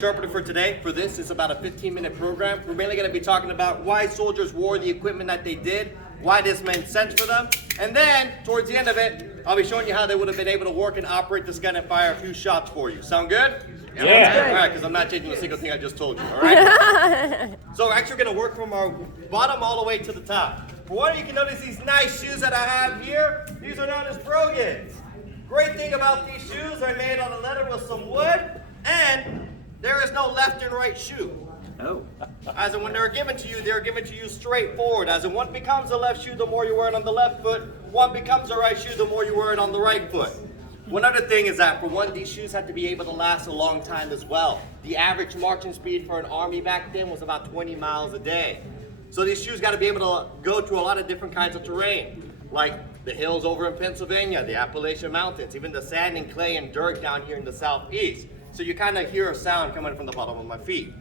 Interpreter for today. For this, it's about a 15-minute program. We're mainly going to be talking about why soldiers wore the equipment that they did, why this made sense for them, and then towards the end of it, I'll be showing you how they would have been able to work and operate this gun and fire a few shots for you. Sound good? Yeah. All right, because I'm not changing a single thing I just told you. All right. So we're actually going to work from our bottom all the way to the top. For one, you can notice these nice shoes that I have here. These are known as brogans. Great thing about these shoes, they're made out of leather with some wood, and there is no left and right shoe. Oh. As in when they're given to you, they're given to you straightforward. As in one becomes a left shoe, the more you wear it on the left foot. One becomes a right shoe, the more you wear it on the right foot. One other thing is that, for one, these shoes have to be able to last a long time as well. The average marching speed for an army back then was about 20 miles a day. So these shoes got to be able to go to a lot of different kinds of terrain, like the hills over in Pennsylvania, the Appalachian Mountains, even the sand and clay and dirt down here in the southeast. So you kind of hear a sound coming from the bottom of my feet.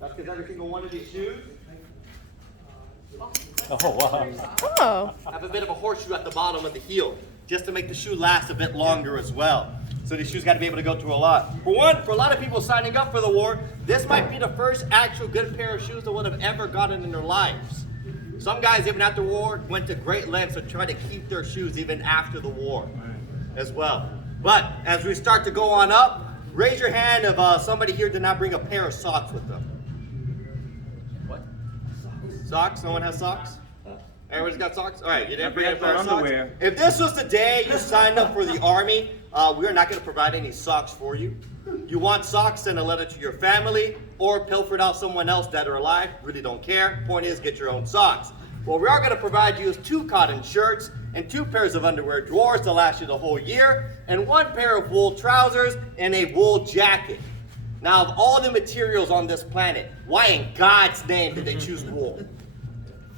That's because every single one of these shoes Oh, wow. Oh. have a bit of a horseshoe at the bottom of the heel, just to make the shoe last a bit longer as well. So these shoes got to be able to go through a lot. For one, for a lot of people signing up for the war, this might be the first actual good pair of shoes they would have ever gotten in their lives. Some guys, even after war, went to great lengths to try to keep their shoes even after the war as well. But as we start to go on up, raise your hand if somebody here did not bring a pair of socks with them. What? Socks? No one has socks? Everybody's got socks? All right, you didn't bring a pair of socks? Underwear. If this was the day you signed up for the Army, we are not going to provide any socks for you. You want socks, send a letter to your family or pilfer it out someone else dead or alive. Really don't care. Point is, get your own socks. What we are going to provide you is 2 cotton shirts and 2 pairs of underwear drawers to last you the whole year, and 1 pair of wool trousers and a wool jacket. Now, of all the materials on this planet, why in God's name did they choose wool?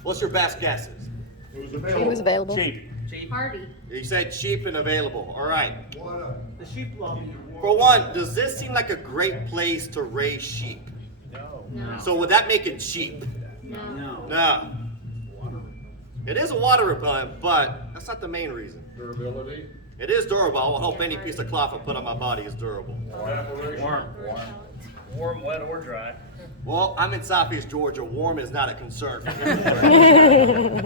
What's your best guesses? It was available. Cheap. Party. You said cheap and available. All right. The sheep lobby. For one, does this seem like a great place to raise sheep? No. So would that make it cheap? No. No. It is a water repellent, but that's not the main reason. Durability. It is durable. I will hope any piece of cloth I put on my body is durable. Warm, wet, or dry. Well, I'm in Southeast Georgia. Warm is not a concern for me.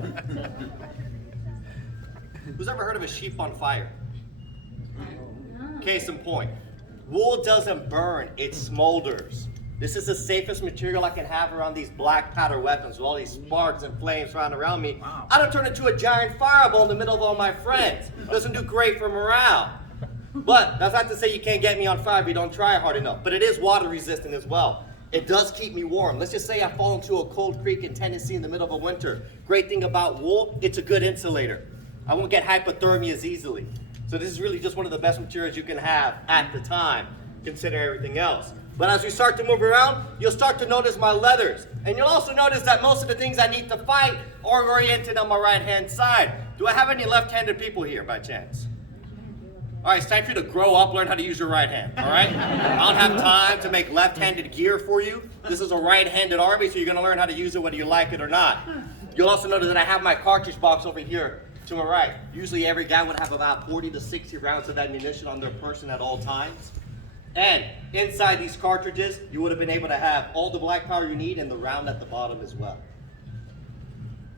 Who's ever heard of a sheep on fire? Case in point. Wool doesn't burn, it smolders. This is the safest material I can have around these black powder weapons with all these sparks and flames flying around me. Wow. I don't turn into a giant fireball in the middle of all my friends. Doesn't do great for morale. But that's not to say you can't get me on fire if you don't try hard enough. But it is water resistant as well. It does keep me warm. Let's just say I fall into a cold creek in Tennessee in the middle of a winter. Great thing about wool, it's a good insulator. I won't get hypothermia as easily. So this is really just one of the best materials you can have at the time, consider everything else. But as we start to move around, you'll start to notice my leathers. And you'll also notice that most of the things I need to fight are oriented on my right-hand side. Do I have any left-handed people here by chance? All right, it's time for you to grow up, learn how to use your right hand, all right? I don't have time to make left-handed gear for you. This is a right-handed army, so you're gonna learn how to use it whether you like it or not. You'll also notice that I have my cartridge box over here to my right. Usually every guy would have about 40 to 60 rounds of ammunition on their person at all times. And inside these cartridges, you would have been able to have all the black powder you need and the round at the bottom as well.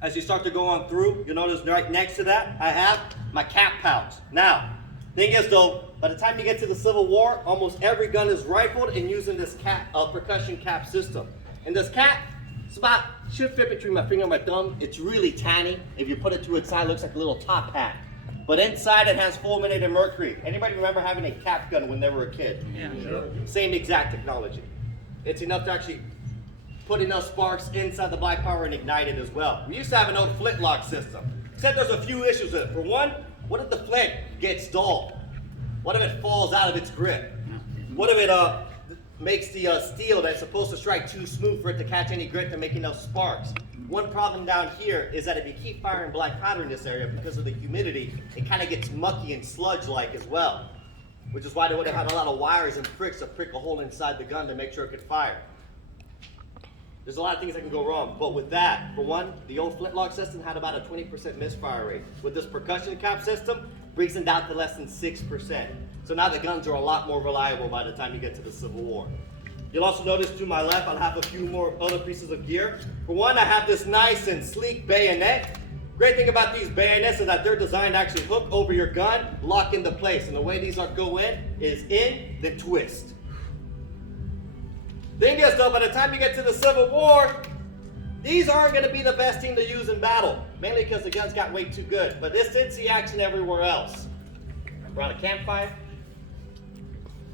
As you start to go on through, you'll notice right next to that, I have my cap pouch. Now, thing is though, by the time you get to the Civil War, almost every gun is rifled and using this cap, percussion cap system. And this cap, should fit between my finger and my thumb. It's really tiny. If you put it to its side, it looks like a little top hat. But inside it has fulminated mercury. Anybody remember having a cap gun when they were a kid? Yeah. Sure. Same exact technology. It's enough to actually put enough sparks inside the black powder and ignite it as well. We used to have an old flintlock system. Except there's a few issues with it. For one, what if the flint gets dull? What if it falls out of its grip? What if it makes the steel that's supposed to strike too smooth for it to catch any grit to make enough sparks? One problem down here is that if you keep firing black powder in this area because of the humidity, it kind of gets mucky and sludge-like as well, which is why they would have had a lot of wires and pricks to prick a hole inside the gun to make sure it could fire. There's a lot of things that can go wrong, but with that, for one, the old flintlock system had about a 20% misfire rate. With this percussion cap system, brings it down to less than 6%. So now the guns are a lot more reliable by the time you get to the Civil War. You'll also notice to my left, I'll have a few more other pieces of gear. For one, I have this nice and sleek bayonet. Great thing about these bayonets is that they're designed to actually hook over your gun, lock into place. And the way these are go in is in, then twist. Thing is though, by the time you get to the Civil War, these aren't going to be the best thing to use in battle. Mainly because the guns got way too good. But this did see action everywhere else. Around a campfire,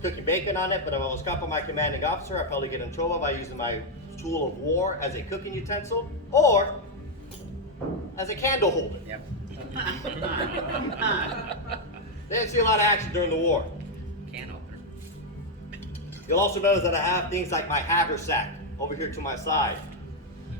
cooking bacon on it, but if I was caught by my commanding officer, I'd probably get in trouble by using my tool of war as a cooking utensil, or as a candle holder. Yep. They didn't see a lot of action during the war. Can opener. You'll also notice that I have things like my haversack over here to my side.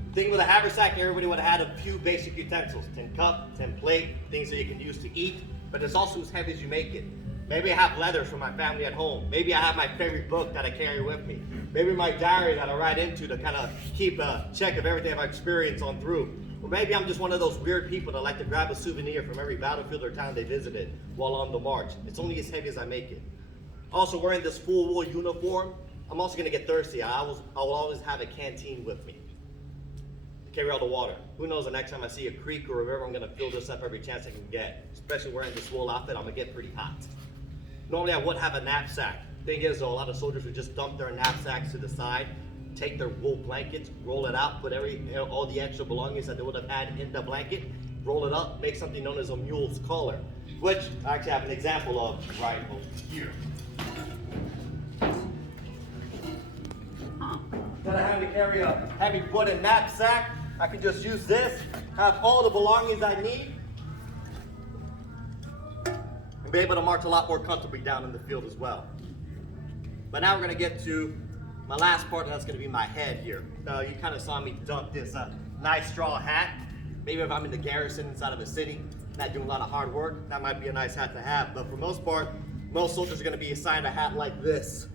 The thing with a haversack, everybody would have had a few basic utensils. Tin cup, tin plate, things that you can use to eat, but it's also as heavy as you make it. Maybe I have letters from my family at home. Maybe I have my favorite book that I carry with me. Maybe my diary that I write into to kind of keep a check of everything I've experienced on through. Or maybe I'm just one of those weird people that like to grab a souvenir from every battlefield or town they visited while on the march. It's only as heavy as I make it. Also, wearing this full wool uniform, I'm also going to get thirsty. I will always have a canteen with me to carry all the water. Who knows, the next time I see a creek or a river, I'm going to fill this up every chance I can get. Especially wearing this wool outfit, I'm going to get pretty hot. Normally, I would have a knapsack. Thing is, though, a lot of soldiers would just dump their knapsacks to the side, take their wool blankets, roll it out, put all the extra belongings that they would have had in the blanket, roll it up, make something known as a mule's collar, which I actually have an example of right over here. Instead of having to carry a heavy wooden knapsack, I can just use this, have all the belongings I need, and be able to march a lot more comfortably down in the field as well. But now we're going to get to my last part, and that's going to be my head here. Now, you kind of saw me dump this nice straw hat. Maybe if I'm in the garrison inside of a city, not doing a lot of hard work, that might be a nice hat to have. But for most part, most soldiers are going to be assigned a hat like this,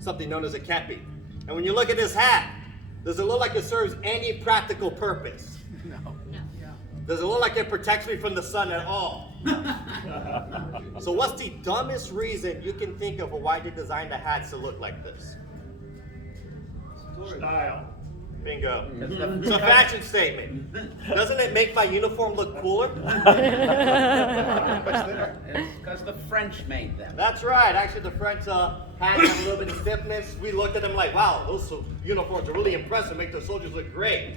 something known as a kepi. And when you look at this hat, does it look like it serves any practical purpose? No. Does it look like it protects me from the sun at all? So what's the dumbest reason you can think of for why they designed the hats to look like this? Style. Bingo. It's a fashion statement. Doesn't it make my uniform look cooler? It's because the French made them. That's right. Actually, the French hats have a little bit of stiffness. We looked at them like, wow, those uniforms are really impressive, make the soldiers look great.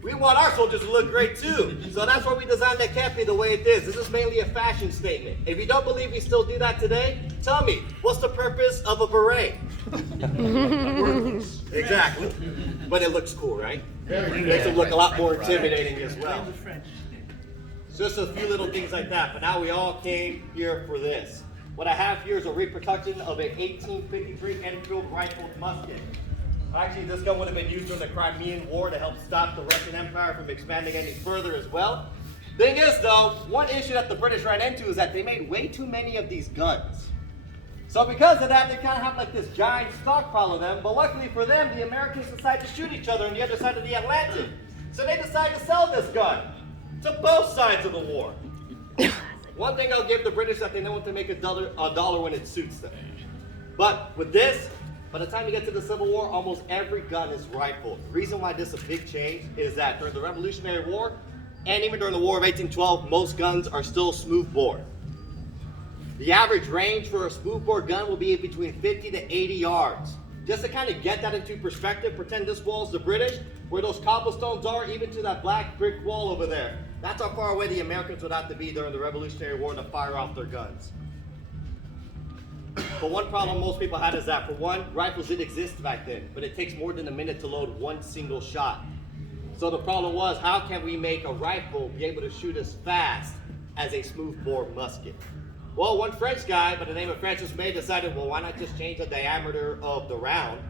We want our soldiers to look great too. So that's why we designed that kepi the way it is. This is mainly a fashion statement. If you don't believe we still do that today, tell me, what's the purpose of a beret? Exactly. But it looks cool, right? It makes it look a lot more intimidating as well. So just a few little things like that. But now we all came here for this. What I have here is a reproduction of an 1853 Enfield rifled musket. Actually, this gun would have been used during the Crimean War to help stop the Russian Empire from expanding any further as well. Thing is, though, one issue that the British ran into is that they made way too many of these guns. So because of that, they kind of have like this giant stockpile of them. But luckily for them, the Americans decided to shoot each other on the other side of the Atlantic. So they decided to sell this gun to both sides of the war. One thing I'll give the British that they know when to make a dollar when it suits them. But with this, by the time you get to the Civil War, almost every gun is rifled. The reason why this is a big change is that during the Revolutionary War, and even during the War of 1812, most guns are still smoothbore. The average range for a smoothbore gun will be between 50 to 80 yards. Just to kind of get that into perspective, pretend this wall is the British, where those cobblestones are, even to that black brick wall over there. That's how far away the Americans would have to be during the Revolutionary War to fire off their guns. But one problem most people had is that, for one, rifles did exist back then, but it takes more than a minute to load one single shot. So the problem was, how can we make a rifle be able to shoot as fast as a smoothbore musket? Well, one French guy by the name of Francis May decided, well, why not just change the diameter of the round,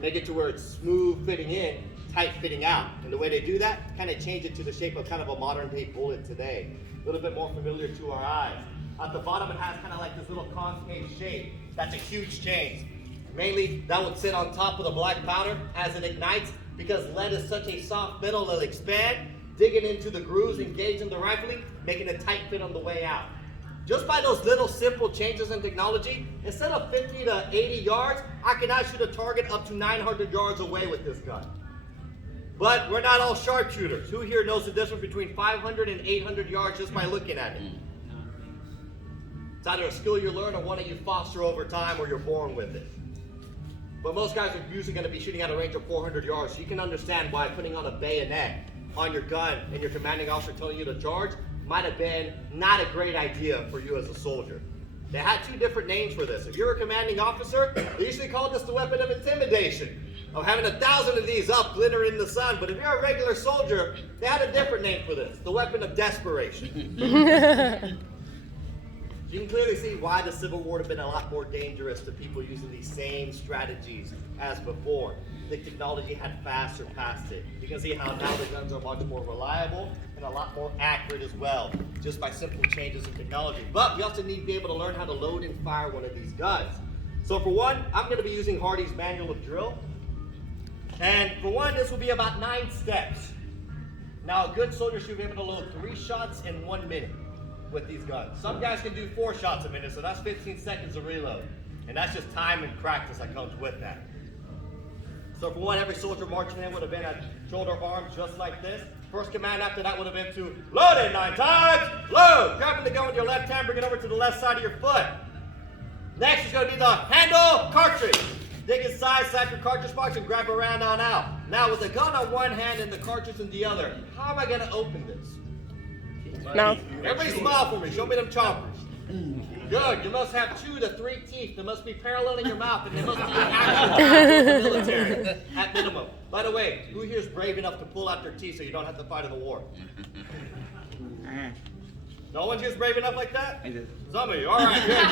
make it to where it's smooth fitting in, tight fitting out. And the way they do that, kind of change it to the shape of kind of a modern day bullet today. A little bit more familiar to our eyes. At the bottom, it has kind of like this little concave shape. That's a huge change. Mainly, that would sit on top of the black powder as it ignites, because lead is such a soft metal that'll expand, digging into the grooves, engaging the rifling, making a tight fit on the way out. just by those little simple changes in technology, instead of 50 to 80 yards, I can now shoot a target up to 900 yards away with this gun. But we're not all sharpshooters. Who here knows the difference between 500 and 800 yards just by looking at it? It's either a skill you learn or one that you foster over time or you're born with it. But most guys are usually going to be shooting at a range of 400 yards, so you can understand why putting on a bayonet on your gun and your commanding officer telling you to charge might have been not a great idea for you as a soldier. They had two different names for this. If you're a commanding officer, they usually called this the weapon of intimidation, of having 1,000 of these up glittering in the sun. But if you're a regular soldier, they had a different name for this, the weapon of desperation. You can clearly see why the Civil War would have been a lot more dangerous to people using these same strategies as before. The technology had fast surpassed it. You can see how now the guns are much more reliable and a lot more accurate as well, just by simple changes in technology. But we also need to be able to learn how to load and fire one of these guns. So for one, I'm going to be using Hardy's Manual of Drill. And for one, this will be about 9 steps. Now a good soldier should be able to load 3 shots in 1 minute with these guns. Some guys can do 4 shots a minute, so that's 15 seconds of reload. And that's just time and practice that comes with that. So for one, every soldier marching in would have been at shoulder arms just like this. First command after that would have been to load it 9 times, load. Grabbing the gun with your left hand, bring it over to the left side of your foot. Next is going to be the handle cartridge. Dig inside, slap your cartridge box and grab a round on out. Now with the gun on one hand and the cartridge in the other, how am I going to open this? Mouth. Everybody smile for me. Show me them chompers. Good. You must have 2 to 3 teeth. They must be parallel in your mouth, and they must be actual in the military at minimum. By the way, who here is brave enough to pull out their teeth so you don't have to fight in the war? No one here's brave enough like that? Some of you. All right. Good.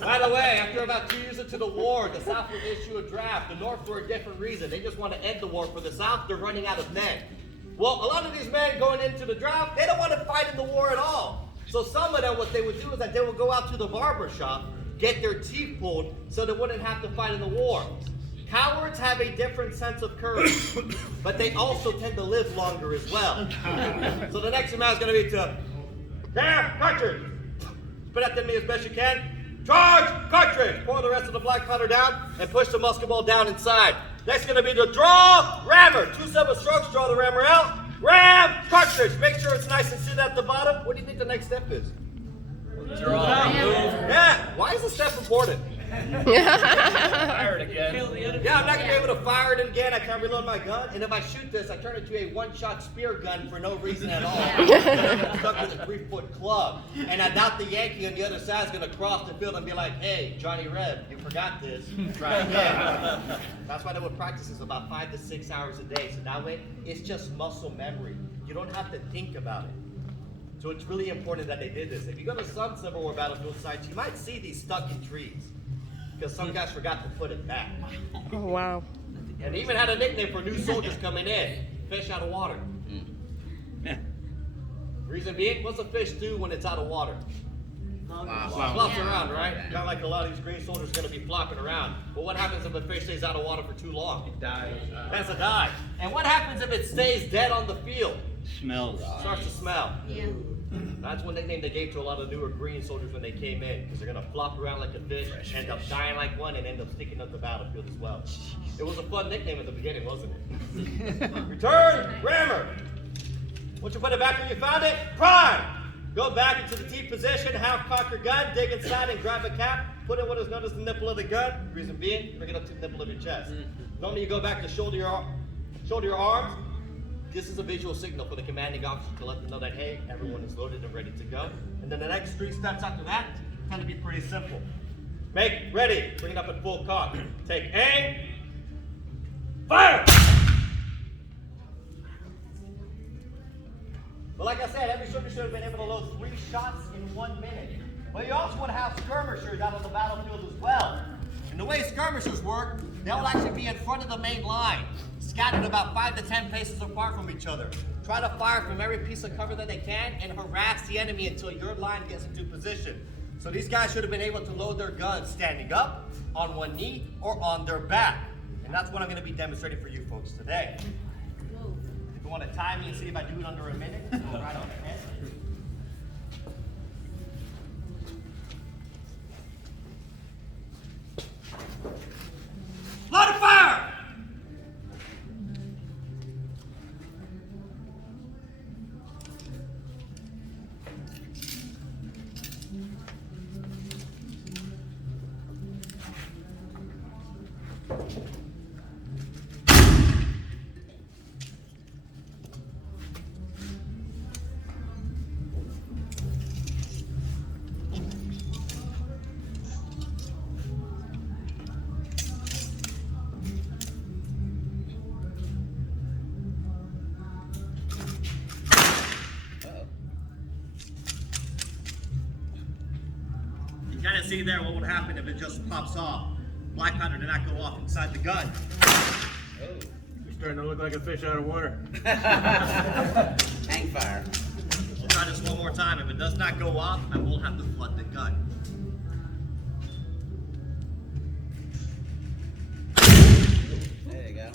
By the way, after about 2 years into the war, the South would issue a draft. The North for a different reason. They just want to end the war. For the South, they're running out of men. Well, a lot of these men going into the draft, they don't want to fight in the war at all. So some of them, what they would do is that they would go out to the barber shop, get their teeth pulled, so they wouldn't have to fight in the war. Cowards have a different sense of courage, but they also tend to live longer as well. So the next command is going to be to, there, cartridge. Spit at the enemy as best you can. Charge, cartridge. Pour the rest of the black powder down and push the musket ball down inside. Next is going to be to draw, rammer. 2 simple strokes, draw the rammer out. Ram, cartridge. Make sure it's nice and sit at the bottom. What do you think the next step is? Draw. Yeah, why is this step important? Fire it again. Yeah, I'm not going to be able to fire it again. I can't reload my gun. And if I shoot this, I turn it to a 1-shot spear gun for no reason at all. I'm stuck with a 3-foot club. And I doubt the Yankee on the other side is going to cross the field and be like, hey, Johnny Reb, you forgot this. Try again. That's why they would practice this about 5 to 6 hours a day. So that way, it's just muscle memory. You don't have to think about it. So it's really important that they did this. If you go to some Civil War battlefield sites, you might see these stuck in trees, because some guys forgot to put it back. Oh, wow. And they even had a nickname for new soldiers coming in, fish out of water. Reason being, what's a fish do when it's out of water? Flops around, right? Kind of like a lot of these green soldiers are going to be flopping around. But what happens if a fish stays out of water for too long? It dies. That's a die. And what happens if it stays dead on the field? Smells. Starts to smell. Yeah. That's one nickname they gave to a lot of newer green soldiers when they came in, because they're going to flop around like a fish, end up dying like one, and end up sticking up the battlefield as well. It was a fun nickname at the beginning, wasn't it? Return, rammer. Once you put it back where you found it, prime. Go back into the T position, half cock your gun, dig inside and grab a cap, put it what is known as the nipple of the gun. Reason being, bring it up to the nipple of your chest. Normally you go back to shoulder your arms. This is a visual signal for the commanding officer to let them know that, hey, everyone is loaded and ready to go. And then the next 3 steps after that tend to be pretty simple. Make ready, bring it up at full cock. Take aim, fire! But like I said, every soldier should have been able to load 3 shots in 1 minute. But you also want to have skirmishers out on the battlefield as well. And the way skirmishers work, they'll actually be in front of the main line, scattered about 5 to 10 paces apart from each other. Try to fire from every piece of cover that they can and harass the enemy until your line gets into position. So these guys should have been able to load their guns standing up, on one knee, or on their back. And that's what I'm going to be demonstrating for you folks today. If you want to time me and see if I do it under a minute, go right on ahead. kind of see there what would happen if it just pops off. Black powder did not go off inside the gun. You're starting to look like a fish out of water. Hang fire. We'll try this one more time. If it does not go off, I will have to flood the gun. There you go.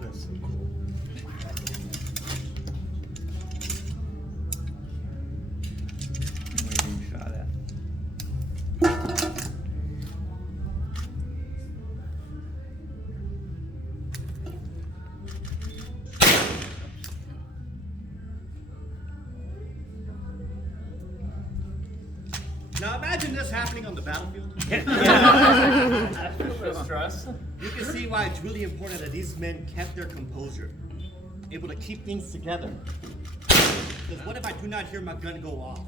That's so cool. Waiting shot at. Now imagine this happening on the battlefield. Stress. You can see why it's really important that these men kept their composure, able to keep things together. Because what if I do not hear my gun go off?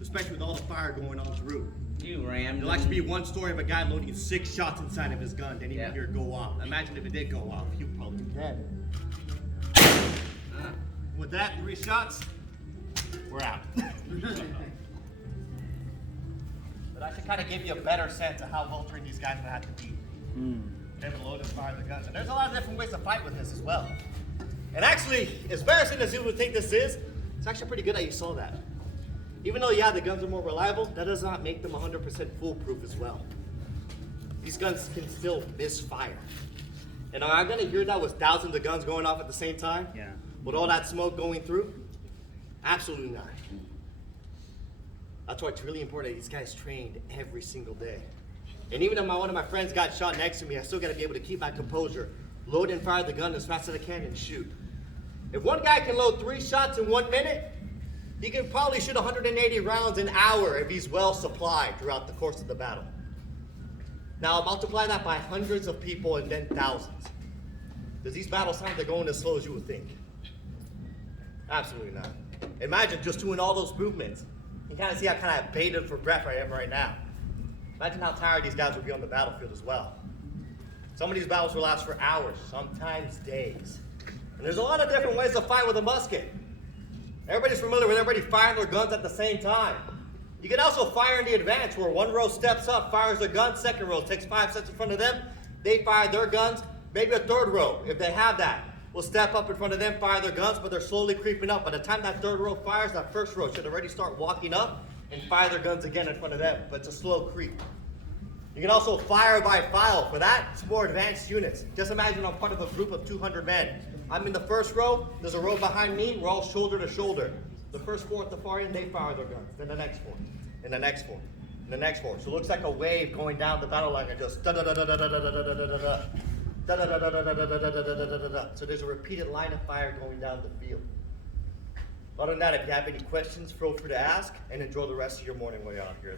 Especially with all the fire going on through. You rammed There'll actually be one story of a guy loading 6 shots inside of his gun, didn't even Yeah. hear it go off. Imagine if it did go off, he'd probably be dead. Ah. With that, 3 shots, we're out. But I should kind of give you a better sense of how well trained these guys would have to be. Able to load and fire the guns. And there's a lot of different ways to fight with this as well. And actually, as embarrassing as you would think this is, it's actually pretty good that you saw that. Even though, yeah, the guns are more reliable, that does not make them 100% foolproof as well. These guns can still misfire. And am I going to hear that with thousands of guns going off at the same time? Yeah. With all that smoke going through? Absolutely not. That's why it's really important that these guys trained every single day. And even if one of my friends got shot next to me, I still got to be able to keep my composure, load and fire the gun as fast as I can, and shoot. If one guy can load 3 shots in 1 minute, he can probably shoot 180 rounds an hour if he's well supplied throughout the course of the battle. Now multiply that by hundreds of people and then thousands. Does these battle times are going as slow as you would think? Absolutely not. Imagine just doing all those movements. You kind of see how kind of bated for breath I am right now. Imagine how tired these guys will be on the battlefield as well. Some of these battles will last for hours, sometimes days. And there's a lot of different ways to fight with a musket. Everybody's familiar with everybody firing their guns at the same time. You can also fire in the advance where one row steps up, fires their gun, second row takes 5 steps in front of them, they fire their guns, maybe a third row, if they have that, will step up in front of them, fire their guns, but they're slowly creeping up. By the time that third row fires, that first row should already start walking up and fire their guns again in front of them, but it's a slow creep. You can also fire by file. For that, it's more advanced units. Just imagine I'm part of a group of 200 men. I'm in the first row, there's a row behind me, we're all shoulder to shoulder. The first 4 at the far end, they fire their guns. Then the next 4, and the next 4, and the next 4. So it looks like a wave going down the battle line and just da-da-da-da-da-da-da-da-da-da-da. Da-da-da-da-da-da-da-da-da-da-da. So there's a repeated line of fire going down the field. Other than that, if you have any questions, feel free to ask, and enjoy the rest of your morning while you're out here.